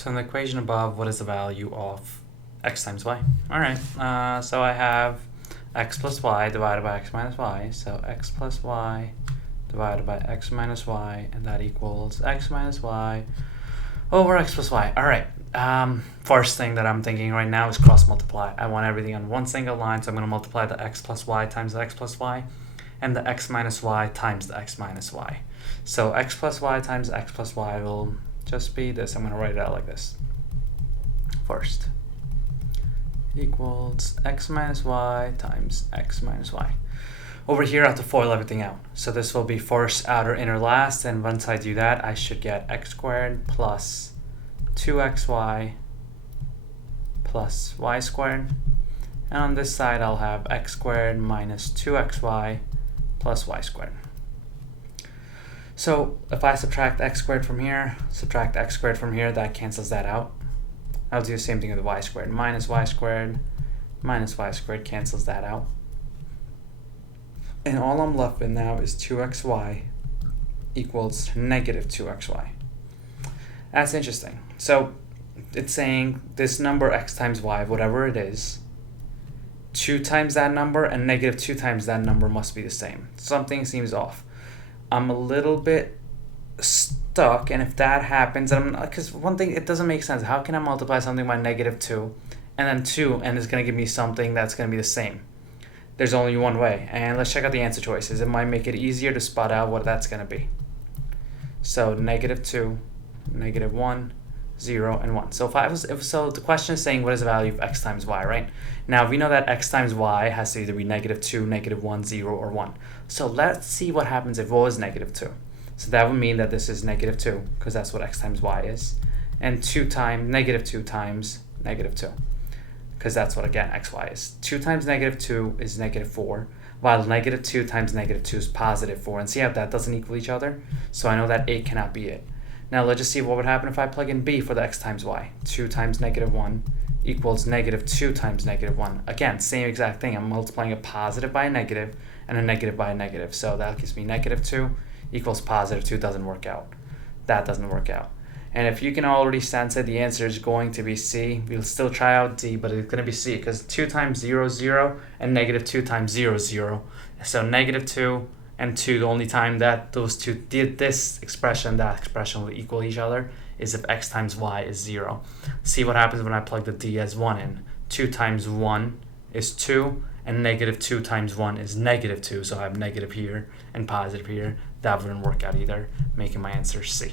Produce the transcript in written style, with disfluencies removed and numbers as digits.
So in the equation above, what is the value of x times y? All right, so I have x plus y divided by x minus y. So x plus y divided by x minus y, and that equals x minus y over x plus y. All right, first thing that I'm thinking right now is cross multiply. I want everything on one single line, so I'm going to multiply the x plus y times the x plus y, and the x minus y times the x minus y. So x plus y times x plus y will just be this. I'm going to write it out like this. First equals x minus y times x minus y. Over here I have to FOIL everything out. So this will be first, outer, inner, last, and once I do that I should get x squared plus 2xy plus y squared. And on this side I'll have x squared minus 2xy plus y squared. So if I subtract x squared from here, subtract x squared from here, that cancels that out. I'll do the same thing with y squared. Minus y squared cancels that out. And all I'm left with now is 2xy equals negative 2xy. That's interesting. So it's saying this number x times y, whatever it is, 2 times that number and negative 2 times that number must be the same. Something seems off. I'm a little bit stuck, and if that happens, because one thing, it doesn't make sense. How can I multiply something by negative 2 and then 2 and it's going to give me something that's going to be the same? There's only one way, and let's check out the answer choices. It might make it easier to spot out what that's going to be. So negative 2, negative 1, 0, and 1. So so the question is saying what is the value of x times y, right? Now we know that x times y has to either be negative 2, negative 1, 0, or 1. So let's see what happens if it was negative 2. So that would mean that this is negative 2, because that's what x times y is. And negative 2 times negative 2, because that's what, again, xy is. 2 times negative 2 is negative 4, while negative 2 times negative 2 is positive 4. And see how that doesn't equal each other? So I know that A cannot be it. Now let's just see what would happen if I plug in B for the x times y. 2 times negative 1 equals negative 2 times negative 1. Again, same exact thing. I'm multiplying a positive by a negative and a negative by a negative. So that gives me negative 2 equals positive 2. Doesn't work out. That doesn't work out. And if you can already sense it, the answer is going to be C. We'll still try out D, but it's going to be C, because 2 times 0 is 0 and negative 2 times 0 is 0. So negative 2 and 2, the only time that those two did that expression will equal each other is if x times y is 0. See what happens when I plug the D as 1 in. 2 times 1 is 2, and negative 2 times 1 is negative 2. So I have negative here and positive here. That wouldn't work out either, making my answer C.